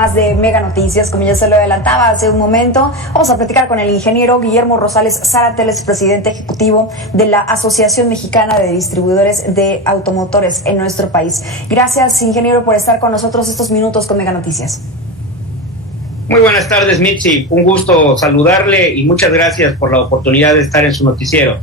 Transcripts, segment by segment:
Más de Mega Noticias, como ya se lo adelantaba hace un momento, vamos a platicar con el ingeniero Guillermo Rosales Zárate, el presidente ejecutivo de la Asociación Mexicana de Distribuidores de Automotores en nuestro país. Gracias, ingeniero, por estar con nosotros estos minutos con Mega Noticias. Muy buenas tardes, Mitzi. Un gusto saludarle y muchas gracias por la oportunidad de estar en su noticiero.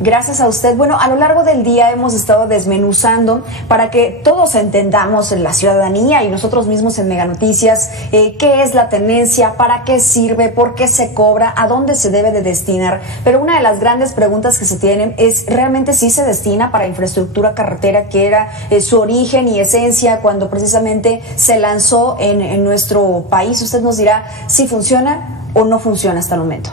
Gracias a usted. Bueno, a lo largo del día hemos estado desmenuzando para que todos entendamos, la ciudadanía y nosotros mismos en Mega Noticias, qué es la tenencia, para qué sirve, por qué se cobra, a dónde se debe de destinar. Pero una de las grandes preguntas que se tienen es, ¿realmente sí se destina para infraestructura carretera, que era su origen y esencia cuando precisamente se lanzó en nuestro país? Usted nos dirá si funciona o no funciona hasta el momento.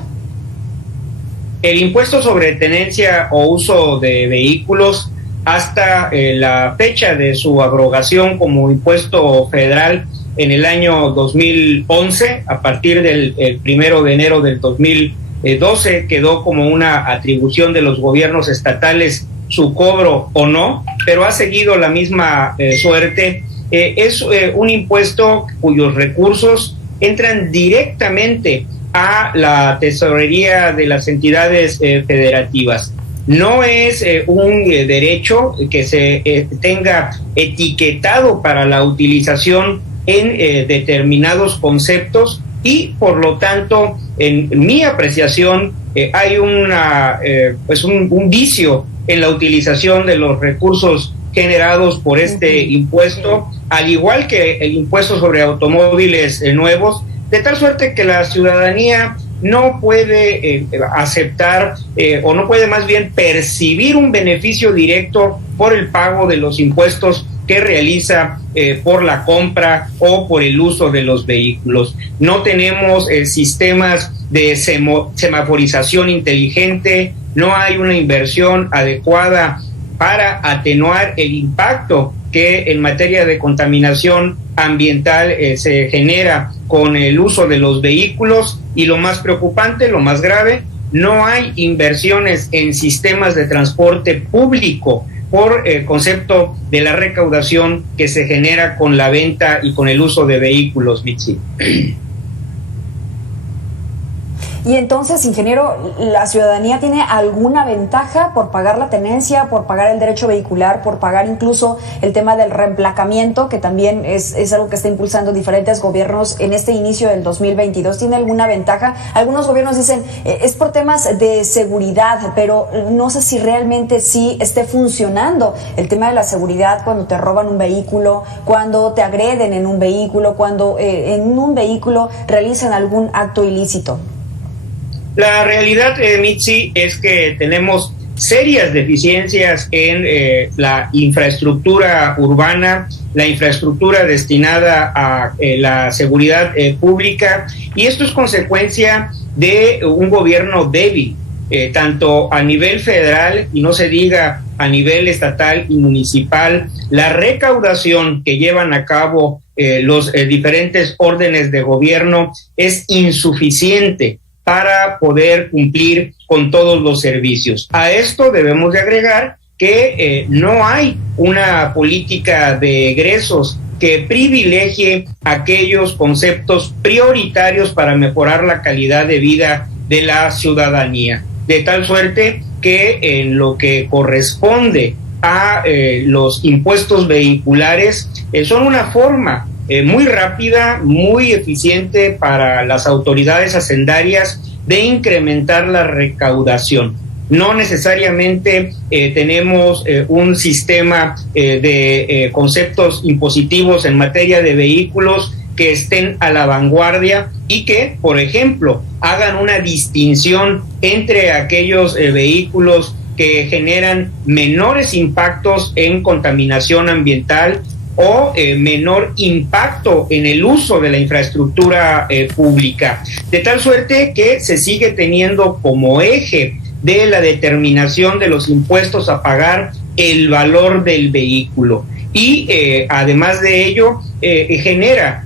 El impuesto sobre tenencia o uso de vehículos, hasta la fecha de su abrogación como impuesto federal en el año 2011, a partir del 1 de enero del 2012, quedó como una atribución de los gobiernos estatales su cobro o no, pero ha seguido la misma suerte. Es un impuesto cuyos recursos entran directamente a la tesorería de las entidades federativas. No es un derecho que se tenga etiquetado para la utilización en determinados conceptos y, por lo tanto, en mi apreciación, hay un vicio en la utilización de los recursos generados por este impuesto, al igual que el impuesto sobre automóviles nuevos, de tal suerte que la ciudadanía no puede aceptar o no puede más bien percibir un beneficio directo por el pago de los impuestos que realiza por la compra o por el uso de los vehículos. No tenemos sistemas de semaforización inteligente, no hay una inversión adecuada para atenuar el impacto que en materia de contaminación ambiental se genera con el uso de los vehículos, y lo más preocupante, lo más grave, no hay inversiones en sistemas de transporte público por el concepto de la recaudación que se genera con la venta y con el uso de vehículos, Mitzi. Y entonces, ingeniero, ¿la ciudadanía tiene alguna ventaja por pagar la tenencia, por pagar el derecho vehicular, por pagar incluso el tema del reemplacamiento, que también es algo que está impulsando diferentes gobiernos en este inicio del 2022? ¿Tiene alguna ventaja? Algunos gobiernos dicen, es por temas de seguridad, pero no sé si realmente sí esté funcionando el tema de la seguridad cuando te roban un vehículo, cuando te agreden en un vehículo, cuando en un vehículo realizan algún acto ilícito. La realidad, Mitzi, es que tenemos serias deficiencias en la infraestructura urbana, la infraestructura destinada a la seguridad pública, y esto es consecuencia de un gobierno débil, tanto a nivel federal y no se diga a nivel estatal y municipal. La recaudación que llevan a cabo los diferentes órdenes de gobierno es insuficiente para poder cumplir con todos los servicios. A esto debemos de agregar que no hay una política de egresos que privilegie aquellos conceptos prioritarios para mejorar la calidad de vida de la ciudadanía, de tal suerte que en lo que corresponde a los impuestos vehiculares son una forma muy rápida, muy eficiente para las autoridades hacendarias de incrementar la recaudación. No necesariamente tenemos un sistema de conceptos impositivos en materia de vehículos que estén a la vanguardia y que, por ejemplo, hagan una distinción entre aquellos vehículos que generan menores impactos en contaminación ambiental o menor impacto en el uso de la infraestructura pública, de tal suerte que se sigue teniendo como eje de la determinación de los impuestos a pagar el valor del vehículo, y además de ello genera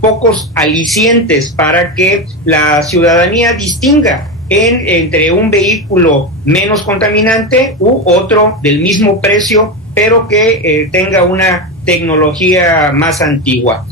pocos alicientes para que la ciudadanía distinga entre un vehículo menos contaminante u otro del mismo precio, pero que tenga una tecnología más antigua.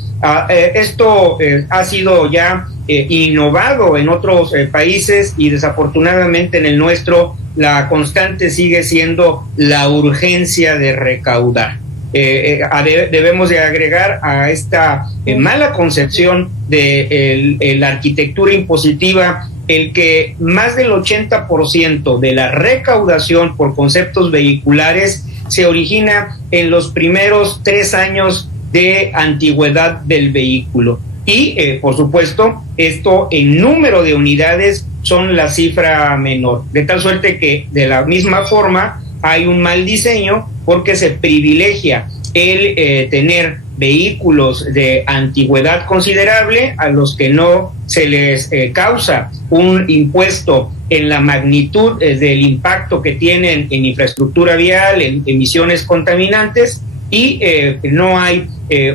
Esto ha sido ya innovado en otros países y desafortunadamente en el nuestro la constante sigue siendo la urgencia de recaudar. Debemos de agregar a esta mala concepción de la arquitectura impositiva el que más del 80% de la recaudación por conceptos vehiculares se origina en los primeros 3 años de antigüedad del vehículo. Y, por supuesto, esto en número de unidades son la cifra menor. De tal suerte que, de la misma forma, hay un mal diseño porque se privilegia el tener vehículos de antigüedad considerable a los que no se les causa un impuesto en la magnitud del impacto que tienen en infraestructura vial, en emisiones contaminantes, y no hay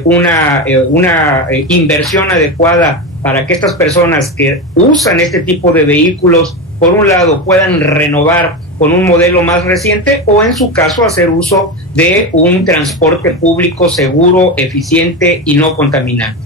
una inversión adecuada para que estas personas que usan este tipo de vehículos, por un lado, puedan renovar con un modelo más reciente o, en su caso, hacer uso de un transporte público seguro, eficiente y no contaminante.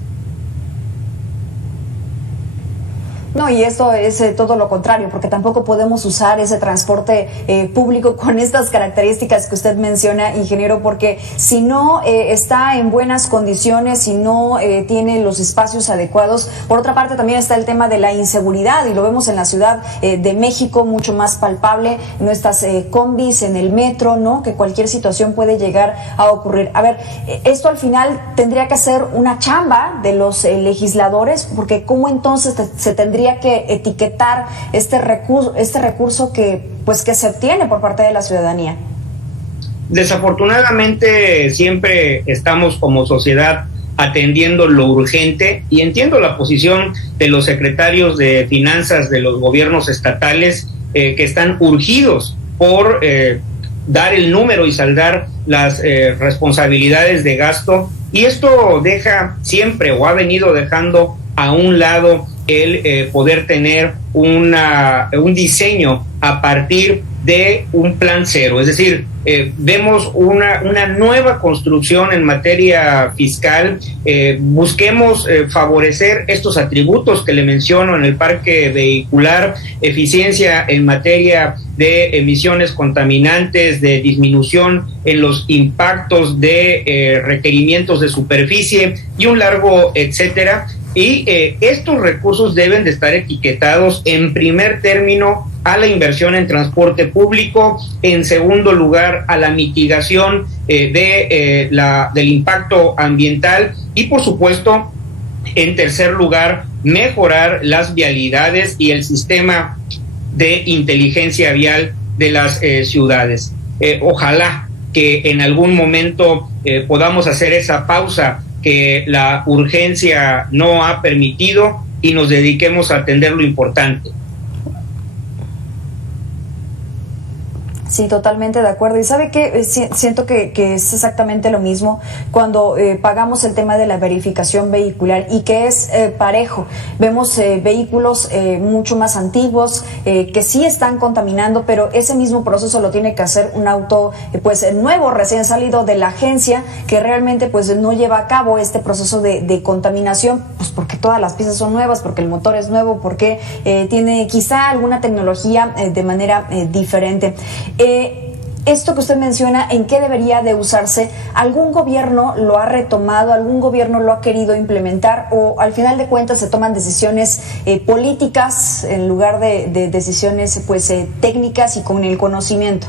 No, y esto es todo lo contrario, porque tampoco podemos usar ese transporte público con estas características que usted menciona, ingeniero, porque si no está en buenas condiciones, si no tiene los espacios adecuados. Por otra parte, también está el tema de la inseguridad, y lo vemos en la Ciudad de México mucho más palpable, nuestras combis en el metro, ¿no? Que cualquier situación puede llegar a ocurrir. A ver, esto al final tendría que ser una chamba de los legisladores, porque ¿cómo entonces se tendría que etiquetar este recurso que se obtiene por parte de la ciudadanía? Desafortunadamente siempre estamos como sociedad atendiendo lo urgente, y entiendo la posición de los secretarios de finanzas de los gobiernos estatales que están urgidos por dar el número y saldar las responsabilidades de gasto, y esto deja siempre, o ha venido dejando a un lado, el poder tener un diseño a partir de un plan cero. Es decir, vemos una nueva construcción en materia fiscal. Busquemos favorecer estos atributos que le menciono en el parque vehicular: eficiencia en materia de emisiones contaminantes, de disminución en los impactos de requerimientos de superficie y un largo etcétera. Y estos recursos deben de estar etiquetados, en primer término, a la inversión en transporte público, en segundo lugar a la mitigación del impacto ambiental, y por supuesto, en tercer lugar, mejorar las vialidades y el sistema de inteligencia vial de las ciudades. Ojalá que en algún momento podamos hacer esa pausa que la urgencia no ha permitido y nos dediquemos a atender lo importante. Sí, totalmente de acuerdo. Y sabe que siento que es exactamente lo mismo cuando pagamos el tema de la verificación vehicular, y que es parejo. Vemos vehículos mucho más antiguos que sí están contaminando, pero ese mismo proceso lo tiene que hacer un auto nuevo, recién salido de la agencia, que realmente no lleva a cabo este proceso de contaminación, pues porque todas las piezas son nuevas, porque el motor es nuevo, porque tiene quizá alguna tecnología de manera diferente. Esto que usted menciona, ¿en qué debería de usarse? ¿Algún gobierno lo ha retomado? ¿Algún gobierno lo ha querido implementar? ¿O al final de cuentas se toman decisiones políticas en lugar de decisiones técnicas y con el conocimiento?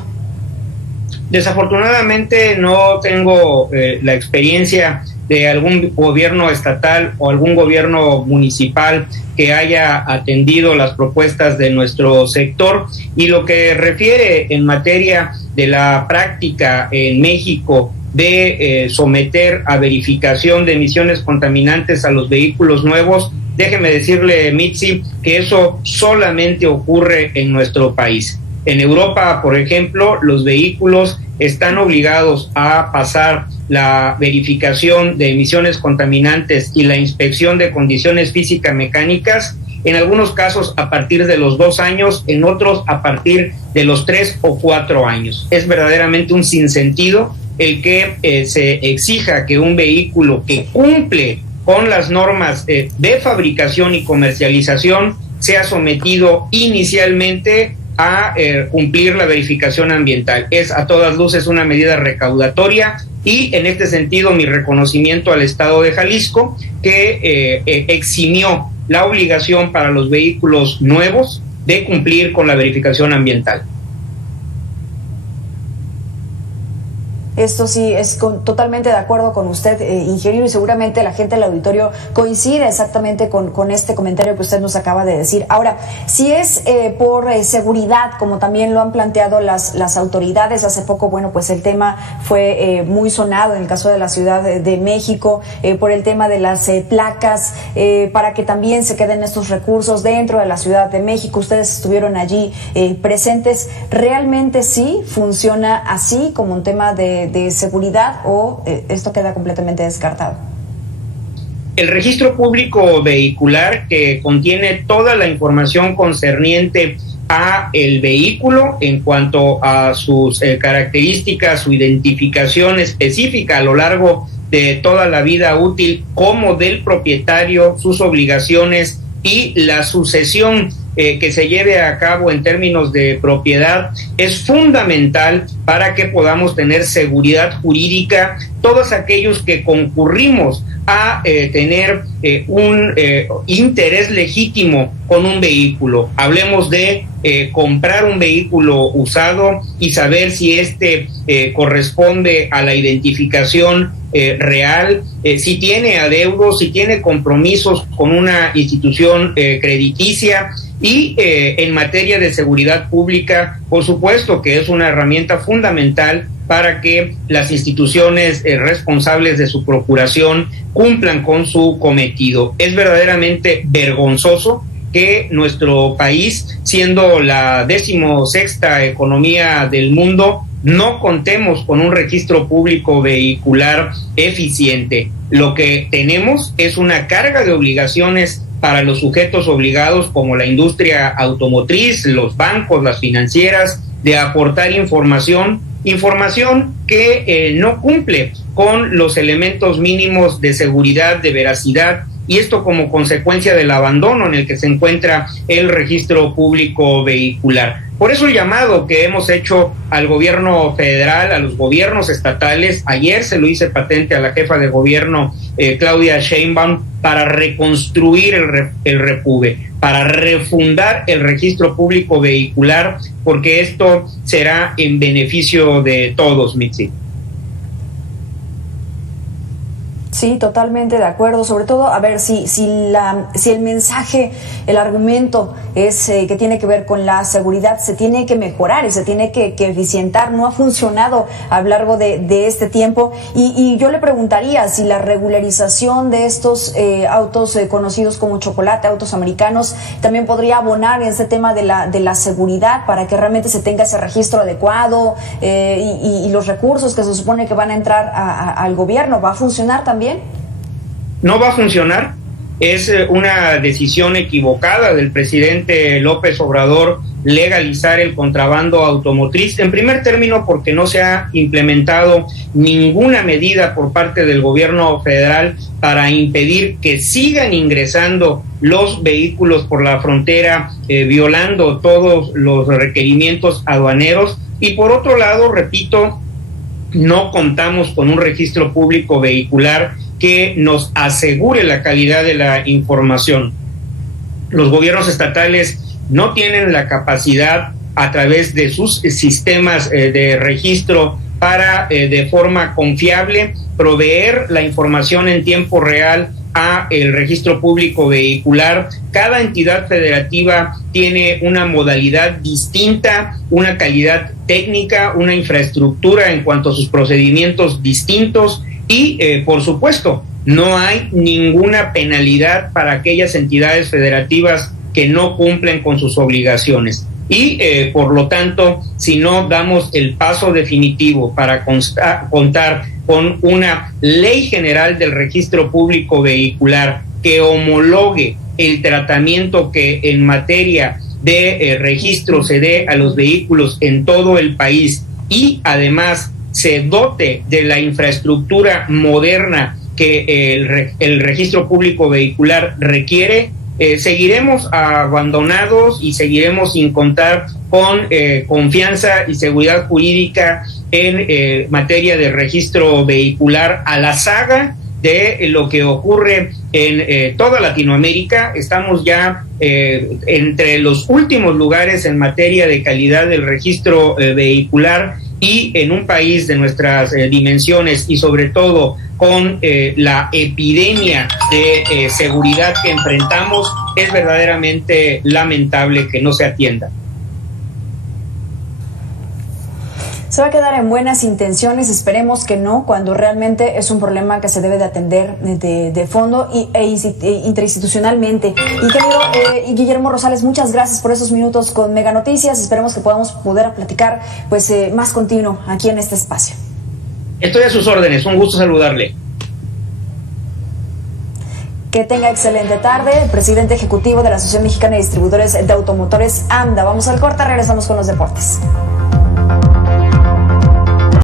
Desafortunadamente no tengo la experiencia de algún gobierno estatal o algún gobierno municipal que haya atendido las propuestas de nuestro sector, y lo que refiere en materia de la práctica en México de someter a verificación de emisiones contaminantes a los vehículos nuevos, déjeme decirle, Mitzi, que eso solamente ocurre en nuestro país. En Europa, por ejemplo, los vehículos están obligados a pasar la verificación de emisiones contaminantes y la inspección de condiciones física-mecánicas, en algunos casos a partir de los 2 años, en otros a partir de los 3 o 4 años. Es verdaderamente un sinsentido el que se exija que un vehículo que cumple con las normas de fabricación y comercialización sea sometido inicialmente a cumplir la verificación ambiental. Es a todas luces una medida recaudatoria y en este sentido mi reconocimiento al Estado de Jalisco, que eximió la obligación para los vehículos nuevos de cumplir con la verificación ambiental. Esto sí, totalmente de acuerdo con usted, ingeniero, y seguramente la gente del auditorio coincide exactamente con este comentario que usted nos acaba de decir. Ahora, si es por seguridad, como también lo han planteado las autoridades, hace poco, bueno, pues el tema fue muy sonado en el caso de la Ciudad de México, por el tema de las placas, para que también se queden estos recursos dentro de la Ciudad de México. Ustedes estuvieron allí presentes. ¿Realmente sí funciona así como un tema de seguridad o esto queda completamente descartado? El registro público vehicular, que contiene toda la información concerniente a el vehículo en cuanto a sus características, su identificación específica a lo largo de toda la vida útil, como del propietario, sus obligaciones y la sucesión que se lleve a cabo en términos de propiedad, es fundamental para que podamos tener seguridad jurídica todos aquellos que concurrimos a tener un interés legítimo con un vehículo. Hablemos de comprar un vehículo usado y saber si este corresponde a la identificación real, si tiene adeudos, si tiene compromisos con una institución crediticia. Y en materia de seguridad pública, por supuesto que es una herramienta fundamental para que las instituciones responsables de su procuración cumplan con su cometido. Es verdaderamente vergonzoso que nuestro país, siendo la 16ª economía del mundo, no contemos con un registro público vehicular eficiente. Lo que tenemos es una carga de obligaciones para los sujetos obligados, como la industria automotriz, los bancos, las financieras, de aportar información que no cumple con los elementos mínimos de seguridad, de veracidad, y esto como consecuencia del abandono en el que se encuentra el registro público vehicular. Por eso el llamado que hemos hecho al gobierno federal, a los gobiernos estatales, ayer se lo hice patente a la jefa de gobierno Claudia Sheinbaum, para reconstruir el REPUVE, para refundar el registro público vehicular, porque esto será en beneficio de todos, Mitzi. Sí, totalmente de acuerdo. Sobre todo, a ver, si el mensaje, el argumento es que tiene que ver con la seguridad, se tiene que mejorar y se tiene que eficientar. No ha funcionado a lo largo de este tiempo. Y yo le preguntaría si la regularización de estos autos conocidos como chocolate, autos americanos, también podría abonar en este tema de la seguridad para que realmente se tenga ese registro adecuado y los recursos que se supone que van a entrar al gobierno. ¿Va a funcionar también? No va a funcionar. Es una decisión equivocada del presidente López Obrador legalizar el contrabando automotriz. En primer término, porque no se ha implementado ninguna medida por parte del gobierno federal para impedir que sigan ingresando los vehículos por la frontera, violando todos los requerimientos aduaneros. Y por otro lado, repito, no contamos con un registro público vehicular que nos asegure la calidad de la información. Los gobiernos estatales no tienen la capacidad, a través de sus sistemas de registro, para de forma confiable proveer la información en tiempo real a el registro público vehicular. Cada entidad federativa tiene una modalidad distinta, una calidad técnica, una infraestructura en cuanto a sus procedimientos distintos. Y, por supuesto, no hay ninguna penalidad para aquellas entidades federativas que no cumplen con sus obligaciones. Y, por lo tanto, si no damos el paso definitivo para contar con una ley general del registro público vehicular que homologue el tratamiento que en materia de registro se dé a los vehículos en todo el país, y además se dote de la infraestructura moderna que el registro público vehicular requiere, seguiremos abandonados y seguiremos sin contar con confianza y seguridad jurídica en materia de registro vehicular, a la saga de lo que ocurre en toda Latinoamérica. Estamos ya entre los últimos lugares en materia de calidad del registro vehicular, y en un país de nuestras dimensiones y sobre todo con la epidemia de seguridad que enfrentamos, es verdaderamente lamentable que no se atienda. Se va a quedar en buenas intenciones, esperemos que no, cuando realmente es un problema que se debe de atender de fondo e interinstitucionalmente. Ingeniero Guillermo Rosales, muchas gracias por esos minutos con Mega Noticias. Esperemos que podamos poder platicar pues más continuo aquí en este espacio. Estoy a sus órdenes, un gusto saludarle. Que tenga excelente tarde, el presidente ejecutivo de la Asociación Mexicana de Distribuidores de Automotores, AMDA. Vamos al corte, regresamos con los deportes.